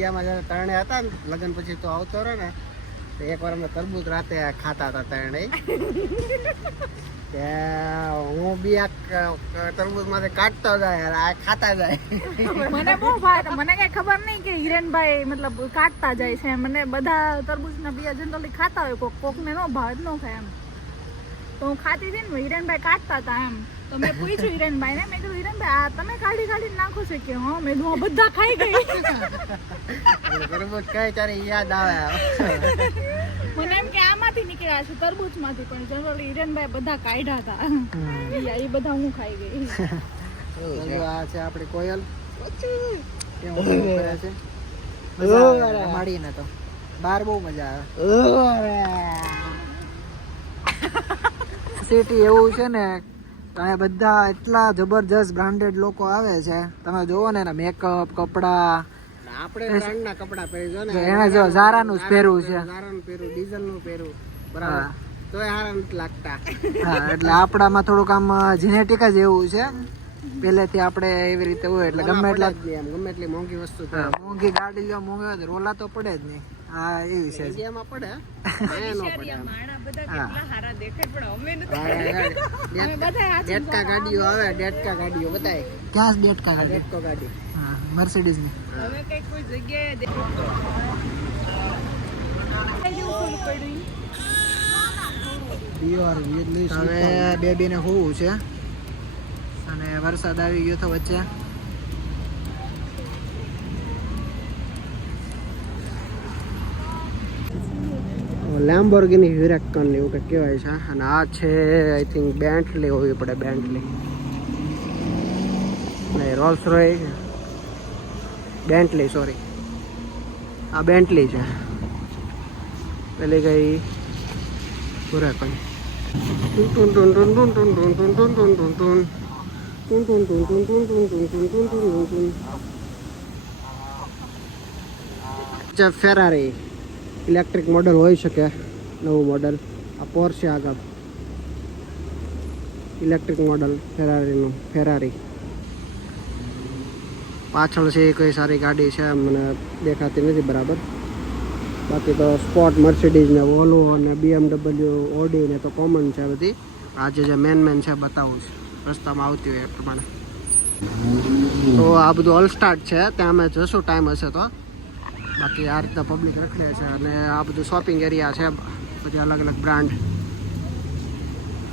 ઇન્ડિયામાં જ્યારે ત્રણે હતા ને લગ્ન પછી તો આવતો રહ્યો ને તો એકવાર અમે તરબૂચ રાતે ખાતા હતા ત્રણેય. હું બી આ તરબૂચ માંથી કાઢતો જાય આ ખાતા જાય. મને બહુ ભાવે. મને કઈ ખબર નહીં કે હિરેનભાઈ મતલબ કાઢતા જાય છે. મને બધા તરબૂચના બિયા જનરલી ખાતા હોય, કોકને નો ભાવે ન ખાય એમ. તો હું ખાતી હતી ને, હિરેનભાઈ કાઢતા હતા એમ. તો મેં પૂછ્યું હિરેનભાઈ ને, મેં કીધું હિરેનભાઈ આ તમે કાઢી નાખો છો કે? હા. મેં કીધું બધા ખાઈ ગઈ. તરબૂચ ખાય ત્યારે યાદ આવે. મને એમ કે આમાંથી નીકળ્યા છે તરબૂચ માંથી, પણ જનરલી હિરેનભાઈ બધા કાઢ્યા હતા. એ બધા હું ખાઈ ગઈ. આ છે આપણી કોયલ. માડીને તો બહાર બહુ મજા આવે. સિટી એવું છે ને, અહીંયા બધા એટલા જબરજસ્ત બ્રાન્ડેડ લોકો આવે છે. તમે જોવો ને એના મેકઅપ, કપડા. આપણે બ્રાન્ડના કપડા પહેરી જો ને, એને જો ઝારાનું જ પહેરવું છે. ઝારાનું પહેરવું, ડીઝલનું પહેરવું, બરાબર. તોય હારા નથી લાગતા. હા, એટલે આપણામાં થોડુંક આમ જેનેટિક જ એવું છે. પહેલેથી આપણે એવી રીતે હોય એટલે ગમે એટલા ગમે એટલી મોંઘી વસ્તુ મોંઘી ગાડી લો, મોંઘી રોલા તો પડે જ નહીં. હા, એવી છે. ઇન્ડિયામાં પડે, ડેટકા ગાડીઓ આવે, ડેટકા ગાડીઓ બતાય. ક્યાં ડેટકા ગાડી? ડેટકો ગાડી. હા, મર્સિડીઝ ની. હવે કઈ કોઈ જગ્યાએ હવે બેબીને હોવું છે અને વરસાદ આવી ગયો તો વચ્ચે. લેમ્બોર્ગિની હ્યુરેકન એવું કંઈક કહેવાય છે. અને આ છે આઈ થિંક બેન્ટલી હોવી પડે, બેન્ટલી નહીં, રોલ્સ રોય, બેન્ટલી, સોરી, આ બેન્ટલી છે. પેલી ગઈ હ્યુરેકન. ફેરારી ઇલેક્ટ્રિક મોડલ હોઈ શકે, નવું મોડલ. આ પોર્શે આગળ ઇલેક્ટ્રિક મોડલ ફેરારીનું. ફેરારી પાછળ છે એ કઈ સારી ગાડી છે મને દેખાતી નથી બરાબર. બાકી તો સ્પોર્ટ, મર્સિડીઝ ને વોલ્વો અને BMW, ઓડી ને તો કોમન છે બધી. આજે જે મેન છે બતાવું છે, રસ્તામાં આવતી હોય એ પ્રમાણે. તો આ બધું ઓલ સ્ટાર્ટ છે, ત્યાં અમે જશું ટાઈમ હશે તો. બાકી આ રીતના પબ્લિક રખડે છે અને આ બધું શોપિંગ એરિયા છે, બધી અલગ અલગ બ્રાન્ડ.